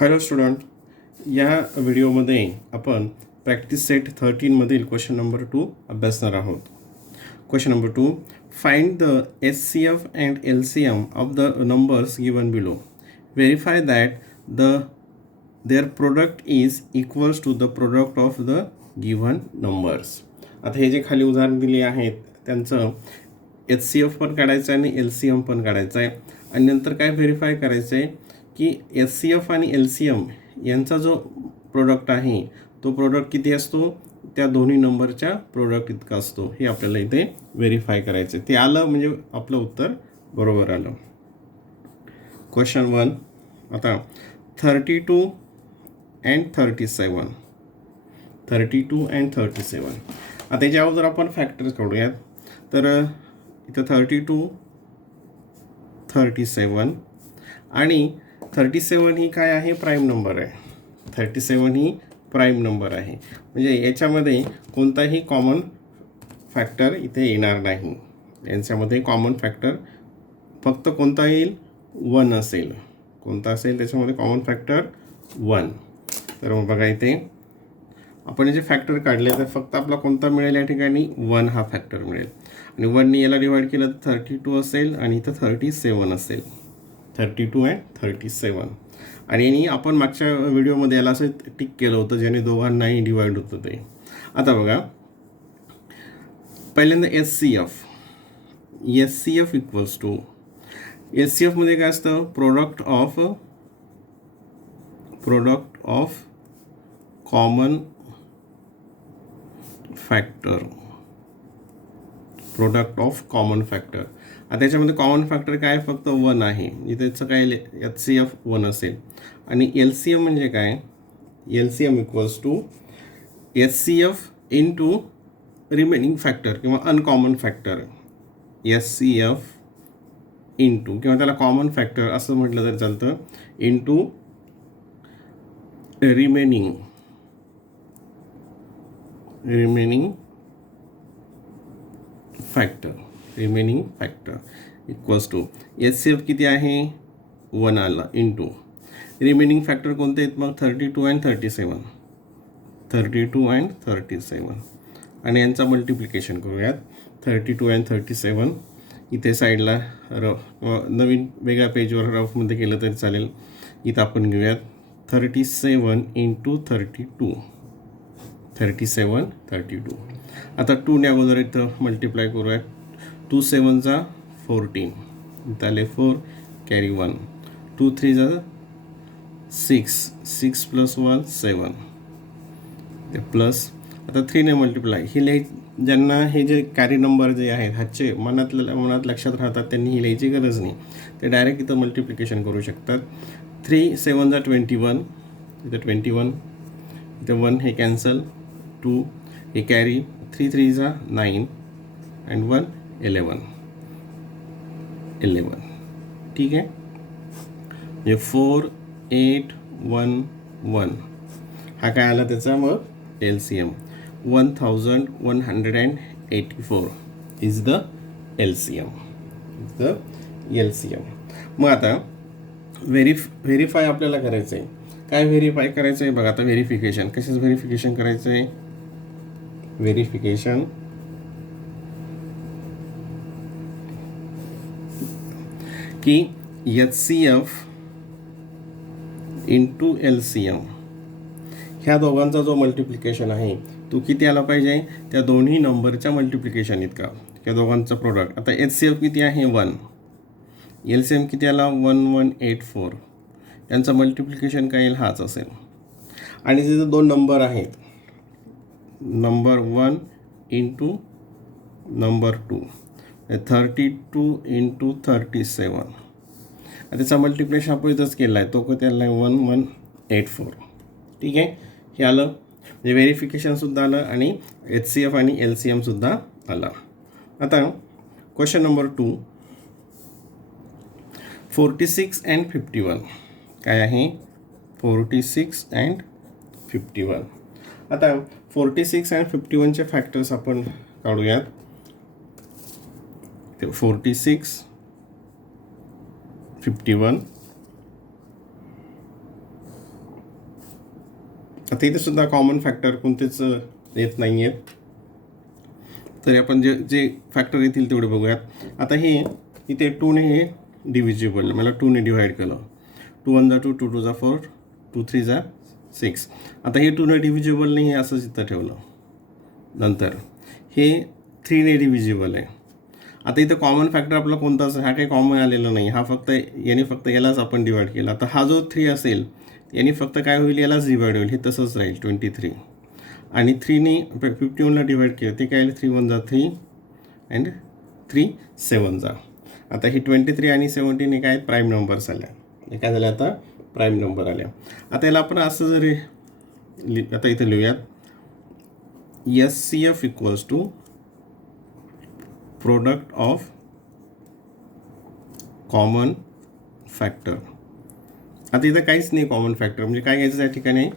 Hello student, या व्हिडिओमध्ये आपण प्रॅक्टिस सेट 13मधील क्वेश्चन नंबर 2 अभ्यासणार आहोत. Question number 2, find the HCF and LCM of the numbers given below. Verify that their product is equals to the product of the given numbers. आता हे जे खाली उदाहरण दिले आहेत त्यांचं HCF पण काढायचं आहे आणि LCM पण काढायचं आहे. आणि नंतर काय व्हेरीफाय करायचं आहे की HCF आणि LCM यांचा जो प्रोडक्ट आहे तो प्रोडक्ट किती असतो, त्या दोन्ही नंबरच्या प्रोडक्ट इतका असतो. हे आपल्याला इथे व्हेरीफाय करायचं. ते आलं म्हणजे आपलं उत्तर बरोबर आलं. क्वेश्चन 1, आता 32 अँड 37. 32 अँड 37. आता याच्या अगोदर आपण फॅक्टर्स काढूयात. तर इथं 32, 37 आणि 37 ही काय आहे, प्राईम नंबर आहे. 37 ही प्राईम नंबर आहे, म्हणजे याच्यामध्ये कोणताही कॉमन फॅक्टर इथे येणार नाही. यांच्यामध्ये कॉमन फॅक्टर फक्त कोणता येईल, 1 असेल. कोणता असेल त्याच्यामध्ये कॉमन फॅक्टर 1. तर मग बघा इथे आपण जे फॅक्टर काढले तर फक्त आपला कोणता मिळेल, या ठिकाणी 1 हा फॅक्टर मिळेल. आणि 1ने याला डिवाइड केलं तर 32 असेल आणि इथं 37 असेल. 32 अँड 37. आणि आपण मागच्या व्हिडिओमध्ये याला असं टिक केलं होतं ज्याने दोघांनाही डिवाइड होतं ते. आता बघा पहिल्यांदा HCF इक्वल्स टू, HCFमध्ये काय असतं, product of common factor. Product of common factor. आता त्याच्यामध्ये कॉमन फॅक्टर काय, फक्त 1 आहे. इथे त्याचं काय HCF 1 असेल. आणि LCM म्हणजे काय, LCM equals to HCF into remaining factor किंवा अनकॉमन फॅक्टर. HCF इंटू किंवा त्याला कॉमन फॅक्टर असं म्हटलं तर चालतं, into remaining factor equals to HCF किती आहे, 1 आला, इंटू रिमेनिंग फॅक्टर कोणते आहेत मग 32 अँड 37. 32 अँड 37 आणि यांचा मल्टिप्लिकेशन करूयात. 32 अँड 37 इथे साईडला रफ नवीन वेगळ्या पेजवर रफमध्ये केलं तरी चालेल. इथं आपण घेऊयात 37 इंटू 32. 37, 32. आता 2ने अगोदर इथं मल्टिप्लाय करूयात. 2 7 जा 14, इथं आले 4, कॅरी 1. 2 3 जा 6, 6 प्लस 1 7, ते प्लस. आता 3ने मल्टिप्लाय ही ज्यांना हे जे कॅरी नंबर जे आहेत हातचे मनात लक्षात राहतात त्यांनी ही लिहायची गरज नाही, ते डायरेक्ट इथं मल्टिप्लिकेशन करू शकतात. 3 7 जा 21, इथं 21, इथं 1 हे कॅन्सल, 2 हे कॅरी, 3 3 जा 9 अँड 1 11. ठीक आहे, म्हणजे 4 8 1 1 हा काय आला त्याचा मग LCM. 1184 is the LCM. मग आता व्हेरीफाय आपल्याला करायचं आहे. काय व्हेरीफाय करायचं आहे बघा. आता व्हेरिफिकेशन, कशाचं व्हेरिफिकेशन करायचं आहे, व्हेरिफिकेशन की HCF इंटू LCM ह्या दोघांचा जो मल्टिप्लिकेशन आहे तो किती आला पाहिजे, त्या दोन्ही नंबरच्या मल्टिप्लिकेशन इतका, त्या दोघांचा प्रोडक्ट. आता HCF किती आहे 1, LCM किती आला 1184, यांचं मल्टिप्लिकेशन काय येईल, हाच असेल. आणि तिथे दोन नंबर आहेत, नंबर 1 इंटू नंबर 2, 32 इंटू 37. त्याचा मल्टिप्लिकेशन आपण इथंच केला आहे, तो किती आला आहे 1184. ठीक आहे, हे आलं म्हणजे व्हेरिफिकेशनसुद्धा आलं आणि HCF आणि LCMसुद्धा आला. आता क्वेश्चन नंबर 2, 46 अँड 51 काय आहे, 46 अँड 51. आता 46 अँड 51चे फॅक्टर्स आपण काढूयात. 46 51 आता इथे सुद्धा कॉमन फॅक्टर कोणतेच येत नाही आहेत, तरी आपण जे जे फॅक्टर येतील तेवढे बघूयात. आता हे इथे 2ने हे डिव्हिजिबल, मला 2ने डिवाईड केलं. 2 1 जा 2, 2 2 जा 4, 2 3 जा 6. आता हे 2ने डिव्हिजिबल नाही, हे असंच इथं ठेवलं. नंतर हे 3ने डिव्हिजिबल आहे. आता इथं कॉमन फॅक्टर आपला कोणताच, हा काही कॉमन आलेला नाही, हा फक्त याने फक्त यालाच आपण डिवाईड केला. आता हा जो 3 असेल याने फक्त काय होईल, यालाच डिवाईड होईल, हे तसंच राहील 23. आणि 3ने 51ला डिवाईड केलं, ते काय येईल, 3 1 जा 3 अँड 3 7 जा. आता ही 23 आणि 17 हे काय प्राईम नंबर्स आल्या, हे काय झालं आता प्राईम नंबर आल्या. आता याला आपण असं जरी आता इथे लिहूयात, SCF equals to product of common factor. आता इथं काहीच नाही कॉमन फॅक्टर, म्हणजे काय घ्यायचं त्या ठिकाणी,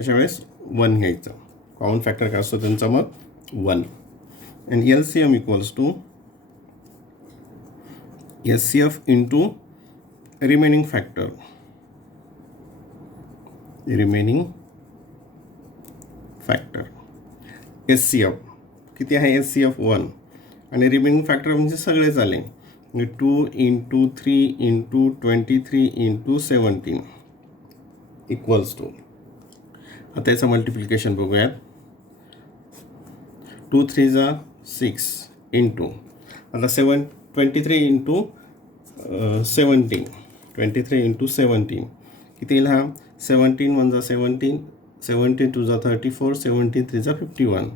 अशा वेळेस 1 घ्यायचं. कॉमन फॅक्टर काय असतो त्यांचा, मग 1. And LCM equals to SCF into remaining factor. Remaining factor SCF किती आहे, SCF 1, आणि रिमेनिंग फॅक्टर म्हणजे सगळेच आले, 2 into 3 into 23 into 17 equals to. आता याचं मल्टिप्लिकेशन बघूयात. 2 3 जा 6 इंटू, आता 23 इंटू 17, 23 इंटू 17 किती येईल, हा 17 1 जा 17, 17 2 जा 34, 17 3 जा 51,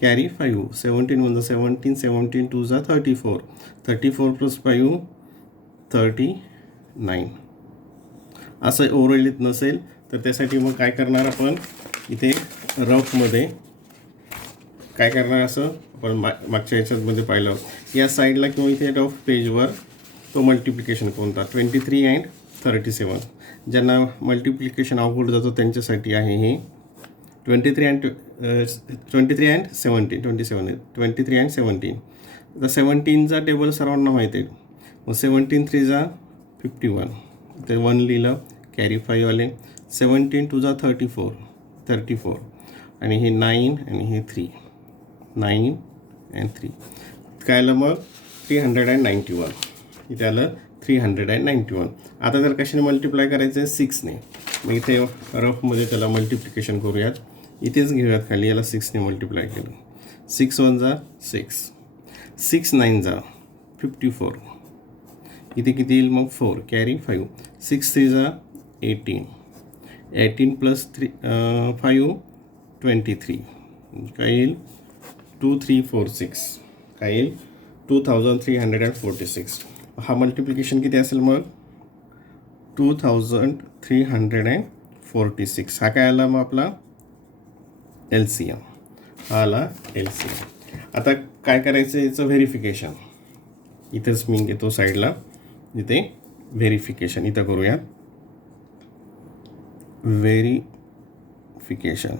कॅरी 5, 17 1 जा 17, 17 2 जा 34, 34 प्लस 5 39. असं ओव्हरऑल येत नसेल तर त्यासाठी मग काय करणार आपण, इथे रफमध्ये काय करणार, असं आपण मागच्या ह्याच्यामध्ये पाहिलं, या साईडला किंवा इथे रफ पेजवर तो मल्टिप्लिकेशन कोणता, 23 अँड 37. ज्यांना मल्टिप्लिकेशन अवघड जातो त्यांच्यासाठी आहे हे 23 अँड 17, 23 अँड 17. आता 17चा टेबल सर्वांना माहिती आहे, मग 17 3 जा 51, ते 1 लिहिलं, कॅरी 5 आले, 17 2 जा 34 आणि हे 9 आणि हे 3, 9 अँड 3 काय आलं मग 391. इथे आलं 391. आता त्याला कशाने मल्टिप्लाय करायचं आहे, 6ने. मग इथे रफमध्ये त्याला मल्टिप्लिकेशन करूयात, इथेच घेऊयात खाली, याला 6ने मल्टिप्लाय केलं. 6 1 जा 6, 6 9 जा 54, इथे किती येईल मग 4, कॅरी 5, 6 3 जा 18, 18 प्लस 5 23, काय येईल 2346, काय येईल 2346. हा मल्टिप्लिकेशन किती असेल मग 2346. हा काय आला मग आपला LCM, हा आला LCM. आता काय करायचं, याचं व्हेरिफिकेशन इथंच मी घेतो साईडला, इथे व्हेरिफिकेशन इथं करूयात. व्हेरिफिकेशन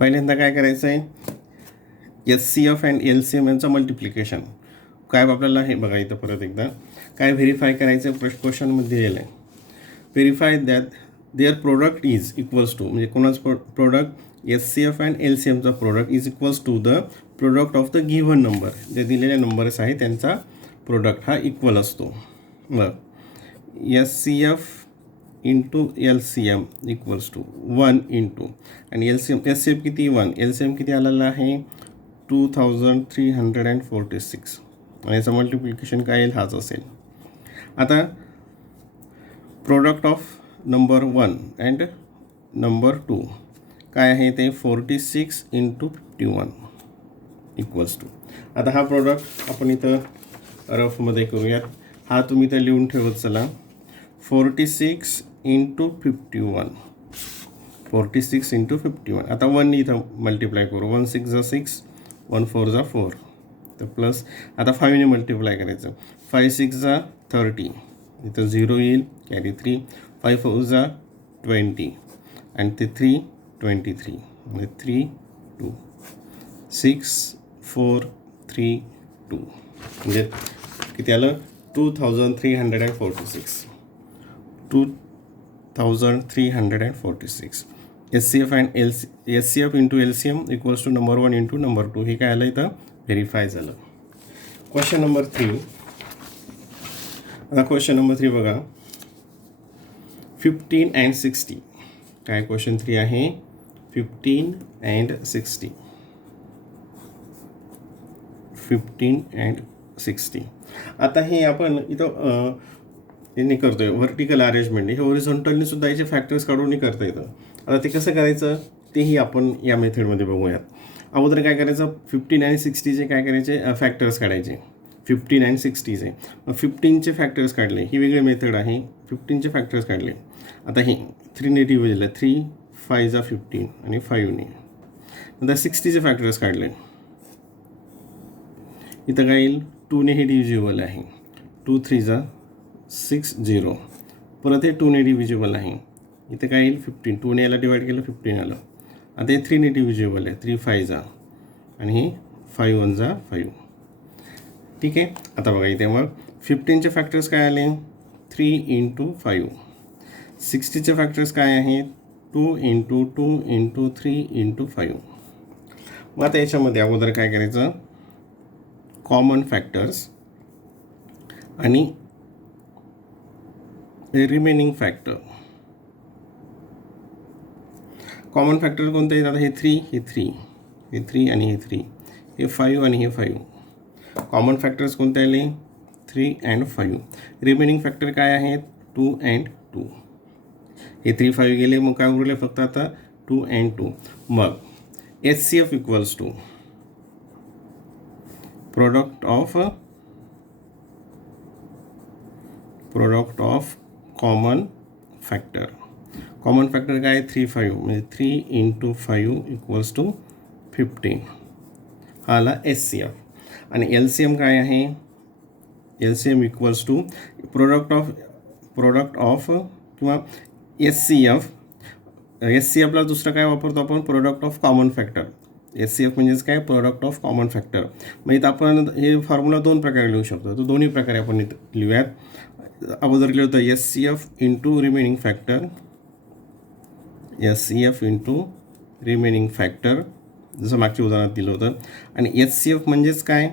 पहिल्यांदा काय करायचं आहे, SCF अँड LCM यांचं मल्टिप्लिकेशन काय आपल्याला, हे बघा इथं परत एकदा काय व्हेरीफाय करायचं क्वेश्चनमध्ये दिलेलं आहे. Verify that their product is equals to, म्हणजे कोणाचं प्रोडक्ट, SCF अँड LCMचा product is equals to the product of the given number. जे दिलेले नंबर्स आहे त्यांचा प्रोडक्ट हा इक्वल असतो. मग SCF into LCM equals to 1 into, आणि SCF किती 1, LCM किती आलेला आहे 2346, आणि याचं मल्टिप्लिकेशन काय येईल, हाच असेल. आता product of number 1 and number 2 काय आहे ते 46 इंटू 51 इक्वल्स टू. आता हा प्रोडक्ट आपण इथं रफमध्ये करूयात, हा तुम्ही इथं लिहून ठेवत चला, 46 इंटू 51, 46 इंटू 51. आता 1 इथं मल्टिप्लाय करू, 1 6 जा 6, 1 4 जा 4, तर प्लस आता 5ने मल्टिप्लाय करायचं, 5 6 जा 30, इथं 0 येईल, कॅरी 3, 5 4 जा 20 आणि ते 3 23, म्हणजे 3 2, 6 4 3 2, म्हणजे किती आलं 2346. 1346. SCF and SCF into LCM equals to number 1 into number 2. हे काय आलं इथं व्हेरीफाय झालं. Question number 3. आता क्वेश्चन नंबर 3 बघा, 15 and 60. काय क्वेश्चन 3 आहे, 15 and 60. 15 and 60. आता हे आपण इथं यांनी करतोय व्हर्टिकल अरेंजमेंट. हे हॉरिझॉन्टलनी सुद्धा याचे फॅक्टर्स काढून करता येतं. आता ते कसं करायचं तेही आपण या मेथडमध्ये बघूयात. अगोदर काय करायचं, 15 आणि 60चे काय करायचे फॅक्टर्स काढायचे. 15 आणि 60चे 15चे फॅक्टर्स काढले, ही वेगळी मेथड आहे. 15चे फॅक्टर्स काढले. आता हे 3ने डिव्हिजन आहे, 3 5 जा 15 आणि 5ने. नंतर 60चे फॅक्टर्स काढले. इथं काय येईल, 2ने हे डिव्हिजिबल आहे, 2 3 जा 6 0. परत हे 2ने डिव्हिजिबल आहे. इथे काय येईल 15, 2ने याला डिवाईड केलं 15 आलं. आता हे 3ने डिव्हिजिबल आहे, 3 5 जा आणि हे 5 1 जा 5. ठीक आहे. आता बघा इथे मग 15चे फॅक्टर्स काय आले, 3 into 5. 60चे फॅक्टर्स काय आहेत, 2 into 2 into 3 into 5. मग आता याच्यामध्ये अगोदर काय करायचं, कॉमन फॅक्टर्स आणि रिमेनिंग फॅक्टर. कॉमन फॅक्टर कोणते आहेत, आता हे 3 हे 3 हे 3 आणि हे 3 हे 5 आणि हे 5. कॉमन फॅक्टर्स कोणते आले, 3 and 5. रिमेनिंग फॅक्टर काय आहेत, 2 and 2. हे 3 5 गेले, मग काय उरले फक्त आता 2 and 2. मग HCF equals to product of common factor. Common factor काय आहे, 3 5 म्हणजे 3 into 5 इक्वल्स टू 15. हा आला HCF. आणि LCM काय आहे, LCM equals to product of किंवा SCF. SCFला दुसरं काय वापरतो आपण, product of common factor. SCF म्हणजेच काय, प्रोडक्ट ऑफ कॉमन फॅक्टर. मग इथं आपण हे फॉर्म्युला 2 प्रकारे लिहू शकतो. तर दोन्ही प्रकारे आपण इथं लिहूयात. अगोदर लिहिलं होतं SCF into remaining factor, SCF into remaining factor, जसं मागच्या उदाहरणात दिलं होतं. आणि HCF म्हणजेच काय,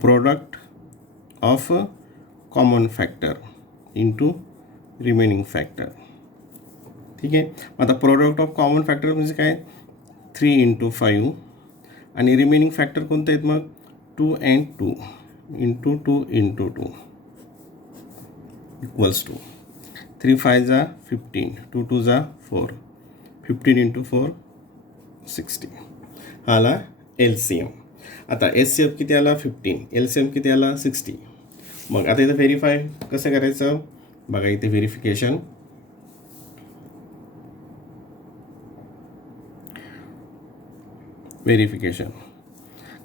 product of common factor into remaining factor. ठीक आहे. आता प्रोडक्ट ऑफ कॉमन फॅक्टर म्हणजे काय, 3 into 5 आणि रिमेनिंग फॅक्टर कोणते आहेत मग, 2 and 2 into 2 into 2 equals to 3 5 जा 15, 2 2 जा 4, 15 into 4 60. हा आला LCM. आता SCF किती आला 15, LCM किती आला 60. मग आता इथं व्हेरीफाय कसं करायचं बघा, इथे व्हेरिफिकेशन.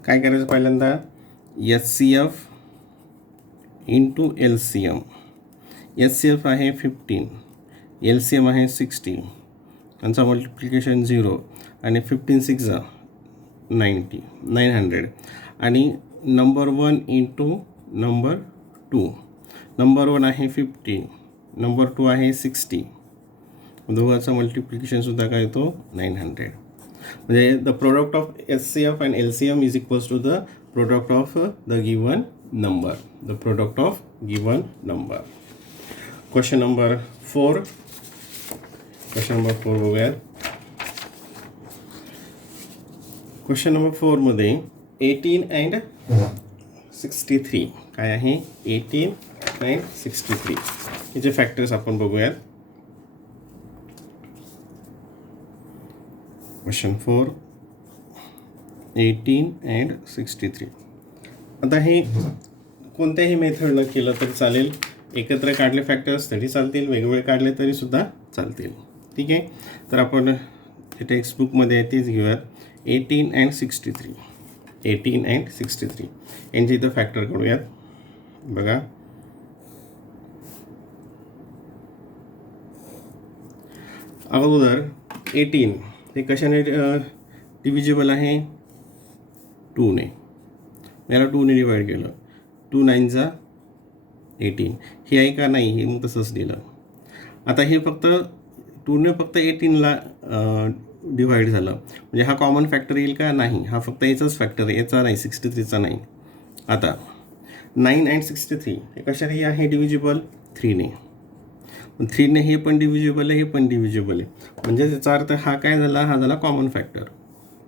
काय करायचं, पहिल्यांदा HCF इंटू LCM. HCF आहे 15, LCM आहे 60, त्यांचा मल्टिप्लिकेशन 0 आणि 15 6 जा 900. आणि नंबर 1 इंटू नंबर 2. नंबर 1 आहे 15, नंबर 2 आहे 60. दोघांचा मल्टिप्लिकेशनसुद्धा काय येतो 900. म्हणजे the product of SCF and LCM is equals to the product of the given number. The product of given number. Question number 4. Question number 4 बघूयात. क्वेश्चन नंबर 4 मध्ये 18 and 63 काय आहे, 18 and 63 याचे फॅक्टर्स आपण बघूयात. Question 4, 18 and 63. आता हे कोणत्याही मेथडनं केलं तरी चालेल. एकत्र काढले फॅक्टर्स तरी चालतील, वेगवेगळे काढले तरी सुद्धा चालतील. ठीक आहे. तर आपण जे टेक्स्टबुकमध्ये आहे तेच घेऊयात. 18 and 63. 18 and 63 यांचे इथं फॅक्टर काढूयात. बघा अगोदर 18 हे कशाने डिव्हिजिबल आहे, 2ने. याला 2ने डिवाईड केलं, 2 9 जा 18 हे आहे का नाही, हे मग तसंच लिहिलं. आता हे फक्त 2ने फक्त 18ला डिव्हाइड झालं, म्हणजे हा कॉमन फॅक्टर येईल का, नाही. हा फक्त याचाच फॅक्टर आहे, याचा नाही, 63चा नाही. आता 9 अँड 63 हे कशाने आहे डिव्हिजिबल, 3ने. 3ने हे पण डिव्हिजिबल आहे, हे पण डिव्हिजिबल आहे, म्हणजे त्याचा अर्थ हा काय झाला, हा झाला कॉमन फॅक्टर.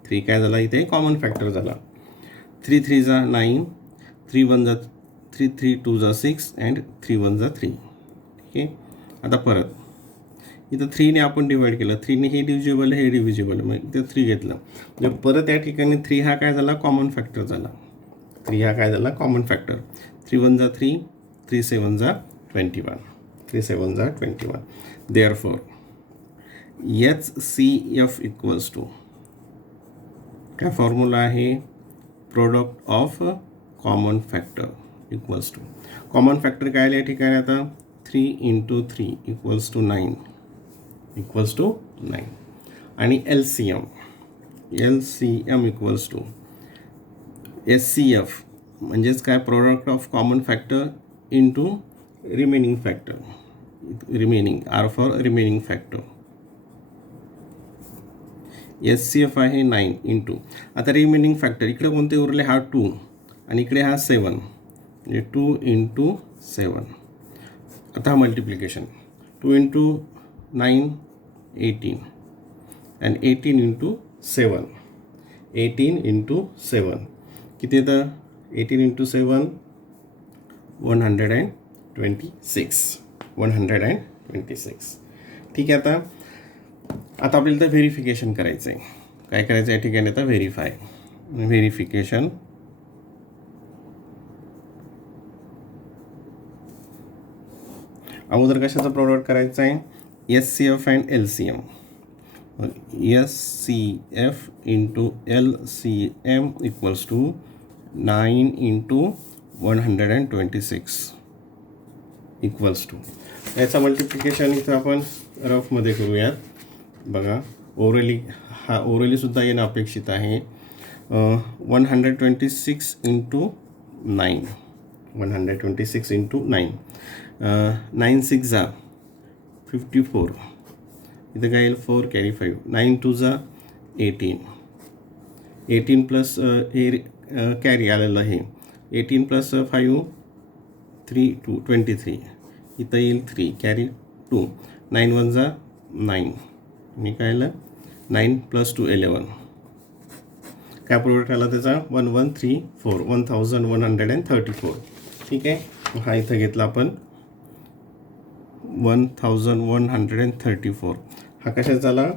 3 काय झाला इथे, कॉमन फॅक्टर झाला. 3 3 जा 9, 3 1 जा 3, 3 2 जा 6 अँड 3 1 जा 3. ठीक आहे. आता परत इथं 3ने आपण डिवाइड केलं, 3ने हे डिव्हिजिबल हे डिव्हिजिबल, मग इथं 3 घेतलं, म्हणजे परत या ठिकाणी 3 हा काय झाला, कॉमन फॅक्टर झाला. 3 हा काय झाला, कॉमन फॅक्टर. 3 1 जा 3, 3 7 जा 21, 3 7 जा 21. देअरफॉर HCF इक्वल्स टू काय फॉर्म्युला आहे, product of common factor equals to, common factor काय आलं या ठिकाणी आता, 3 × 3 इक्वल्स टू 9, इक्वल्स टू 9. आणि LCM इक्वल्स टू SCF म्हणजेच काय, product of common factor into remaining factor, remaining R for remaining factor. SCF आहे 9 इंटू, आता रिमेनिंग फॅक्टर इकडे कोणते उरले, हा 2 आणि इकडे हा 7, म्हणजे 2 × 7. आता मल्टिप्लिकेशन, 2 × 9 18 अँड 18 × 7, 18 × 7 किती येतं, 18 × 7 126, 126. ठीक आहे. आता आपल्याला तर व्हेरिफिकेशन करायचं आहे, काय करायचं या ठिकाणी आता, व्हेरिफिकेशन. अगोदर कशाचं प्रोडक्ट करायचं आहे, SCF and LCM. SCF × LCM equals to 9 × 126 equals to, याचा मल्टिप्लिकेशन इथं आपण रफमध्ये करूयात. बघा, ओरलीसुद्धा येणं अपेक्षित आहे. 126 × 9, 126 × 9, 9 6 जा 54, इथं काय येईल, 4 कॅरी 5, 9 2 जा 18, 18 प्लस हे कॅरी आलेलं आहे, 18 प्लस 5 3 2 23, इथं येईल 3 कॅरी 2, 9 1 जा 9, मी काय आलं 9 + 2 11, काय प्रोडक्ट आला त्याचा 1134, 1134. ठीक आहे. हा इथं घेतला आपण 1134, हा कशाचा झाला,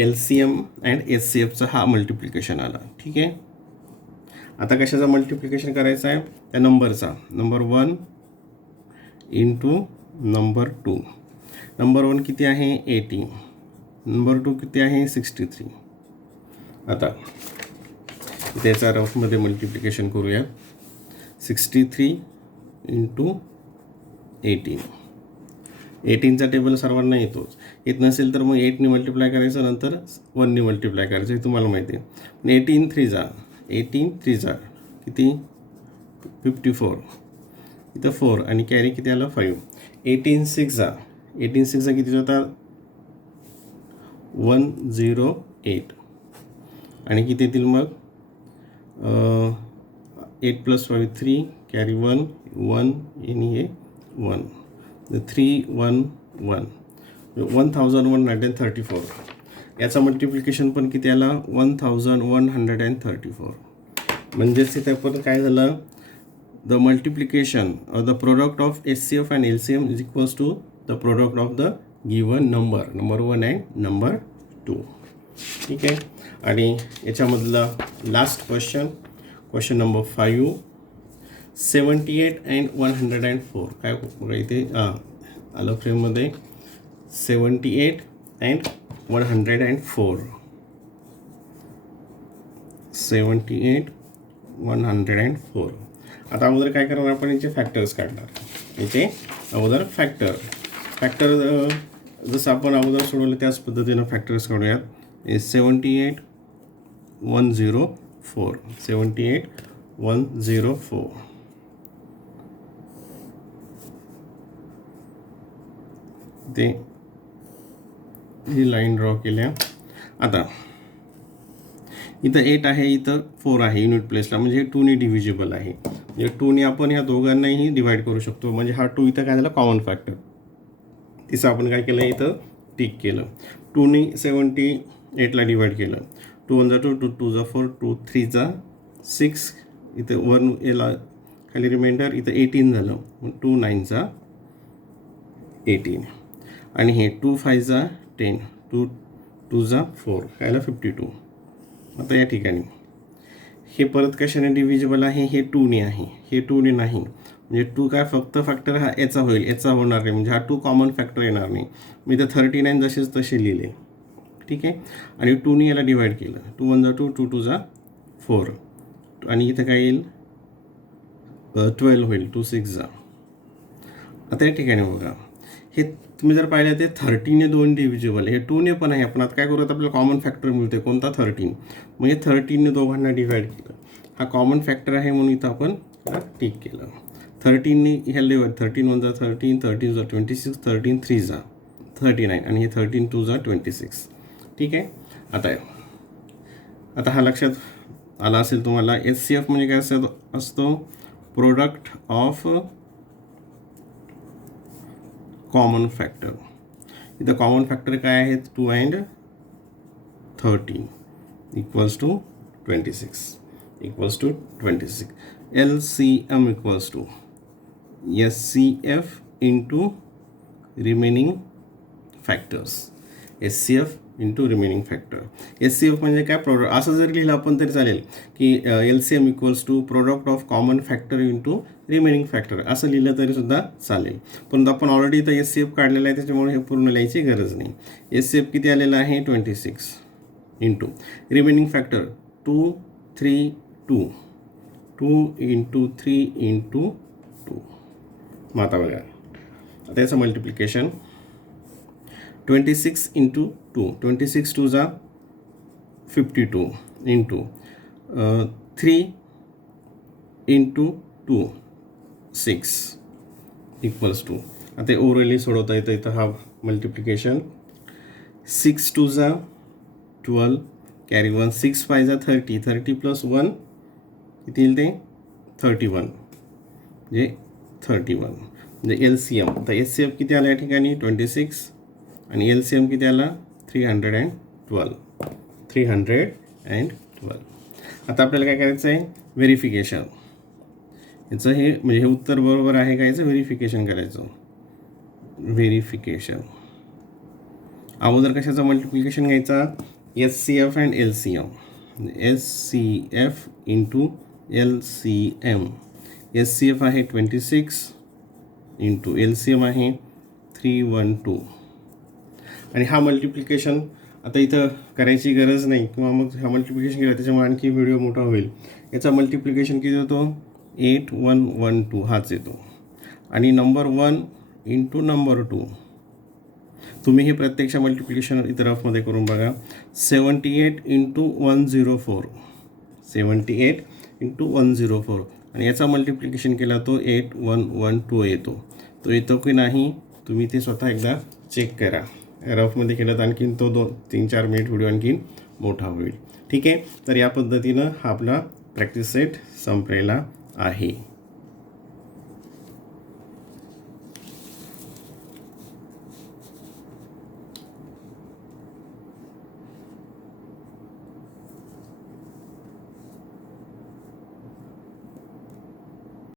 LCM अँड SCFचा हा मल्टिप्लिकेशन आला. ठीक आहे. आता कशाचं मल्टिप्लिकेशन करायचं आहे, त्या नंबरचा, नंबर 1 × नंबर 2. नंबर 1 किती आहे, 18, नंबर 2 किती आहे, 63. आता त्याचा रफमध्ये मल्टिप्लिकेशन करूया, 63 × 18. 18चा टेबल सर्वांना येतोच, येत नसेल तर मग 8ने मल्टिप्लाय करायचं, नंतर 1ने मल्टिप्लाय करायचं, हे तुम्हाला माहिती आहे. 18 3 जा किती, 54, इथं 4 आणि कॅरी किती आलं, 5. 18 6 जा किती होतात, 108 आणि किती येतील मग, 8 + 5 3, कॅरी 1 1 आणि हे 1, 3 1 1, 1134. याचा मल्टिप्लिकेशन पण किती आला, 1134. म्हणजेच इथे पण काय झालं, the multiplication of the product of SCF and LCM is equals to the product of the given number 1 and number 2. ठीक आहे. आणि याच्यामधला लास्ट क्वेश्चन नंबर 5, 78 अँड 104. काय बघा इथे आलं फ्रेममध्ये, 78 अँड 104, 78 104. आता अगोदर काय करणार आपण, याचे फॅक्टर्स काढणार. याचे अगोदर फॅक्टर जसं आपण अगोदर सोडवलं त्याच पद्धतीनं फॅक्टर्स काढूयात. 78 104, 78 104. ते ही लाईन ड्रॉ केल्या. आता इथं 8 आहे, इथं 4 आहे युनिट प्लेसला, म्हणजे हे 2ने डिव्हिजिबल आहे. म्हणजे 2ने आपण ह्या दोघांनाही डिवाईड करू शकतो. म्हणजे हा 2 इथं काय झाला कॉमन फॅक्टर. तिचं आपण काय केलं इथं टिक केलं. 2ने 78ला डिवाईड केलं. 2 1 2, 2 2 4, 2 3 6, इथं 1 याला खाली रिमाइंडर, इथं 18 झालं. 2 9 18 आणि हे 2 5 10, 2 2 4 याला 52. आता या ठिकाणी हे परत कशाने डिव्हिजिबल आहे, हे 2ने आहे, हे 2ने नाही. म्हणजे 2 काय फक्त फॅक्टर हा याचा होईल, याचा होणार नाही, म्हणजे हा 2 कॉमन फॅक्टर येणार नाही. मी इथं 39 जसेच तसे लिहिले. ठीक आहे. आणि 2ने याला डिवाईड केलं. 2 1 2, 2 2 4 आणि इथं काय येईल 12 होईल. 2 6 आता या ठिकाणी बघा, हे तुम्ही जर पाहिलं ते 13ने 2 डिव्हिजिबल, हे 2ने पण आहे. आपण आता काय करूयात, आपल्याला कॉमन फॅक्टर मिळते कोणता 13, म्हणजे 13ने दोघांना डिवाईड केलं. हा कॉमन फॅक्टर आहे म्हणून इथं आपण टिक केलं. 13ने ह्याला डिवाईड, 13 1 13, 13 26, 13 3 39 आणि हे 13 2 26. ठीक आहे. आता हा लक्षात आला असेल तुम्हाला. HCF म्हणजे काय असतो, प्रोडक्ट ऑफ कॉमन फॅक्टर. इथं कॉमन फॅक्टर काय आहेत, 2 and 13 equals to 26. LCM equals to SCF into remaining factors. SCF into remaining factor. SCF म्हणजे काय, प्रोडक्ट. असं जर लिहिलं आपण तरी चालेल की LCM equals to product of common factor into remaining factor, असं लिहिलं तरी सुद्धा चालेल. परंतु आपण ऑलरेडी इथं SCF काढलेलं आहे, त्याच्यामुळे हे पूर्ण लिहायची गरज नाही. SCF किती आलेलं आहे, 26 into remaining factor 2 3 2, 2 into 3 into 2. मग आता बघा, आता याचं multiplication 26 into 2, 26 2 52 into 3 into 2 6 equals to. आता ओरली सोडवता येतं. इथं हा मल्टिप्लिकेशन 6 2 12 कॅरी 1, 6 5 30, 30 प्लस 1 किती येईल ते 31, म्हणजे 31 म्हणजे LCM. आता SCF किती आला या ठिकाणी 26 आणि LCM किती आला 312. आता आपल्याला काय करायचं आहे, व्हेरिफिकेशन. याचं हे म्हणजे हे उत्तर बरोबर आहे का, याचं व्हेरिफिकेशन करायचं. व्हेरिफिकेशन अगोदर कशाचं मल्टिप्लिकेशन घ्यायचा, SCF and LCM. SCF into LCM. SCF आहे 26 इंटू LCM आहे 312. आणि हा मल्टिप्लिकेशन आता इथं करायची गरज नाही, किंवा मग हा मल्टिप्लिकेशन केला त्याच्यामुळे आणखी व्हिडिओ मोठा होईल. याचा मल्टिप्लिकेशन किती होतो, 8112 हाच येतो. आणि नंबर 1 इंटू नंबर 2, तुम्ही हे प्रत्यक्ष मल्टिप्लिकेशन इथं रफमध्ये करून बघा. 78 इंटू 104, 78 इंटू 104 आणि याचा मल्टिप्लिकेशन केला तो 8112 येतो. तो येतो की नाही तुम्ही ते स्वतः एकदा चेक करा. रफमध्ये केलं तर आणखीन तो 2-3-4 मिनिट व्हिडिओ आणखीन मोठा होईल. ठीक आहे. तर या पद्धतीनं हा आपला प्रॅक्टिस सेट संपलेला आहे.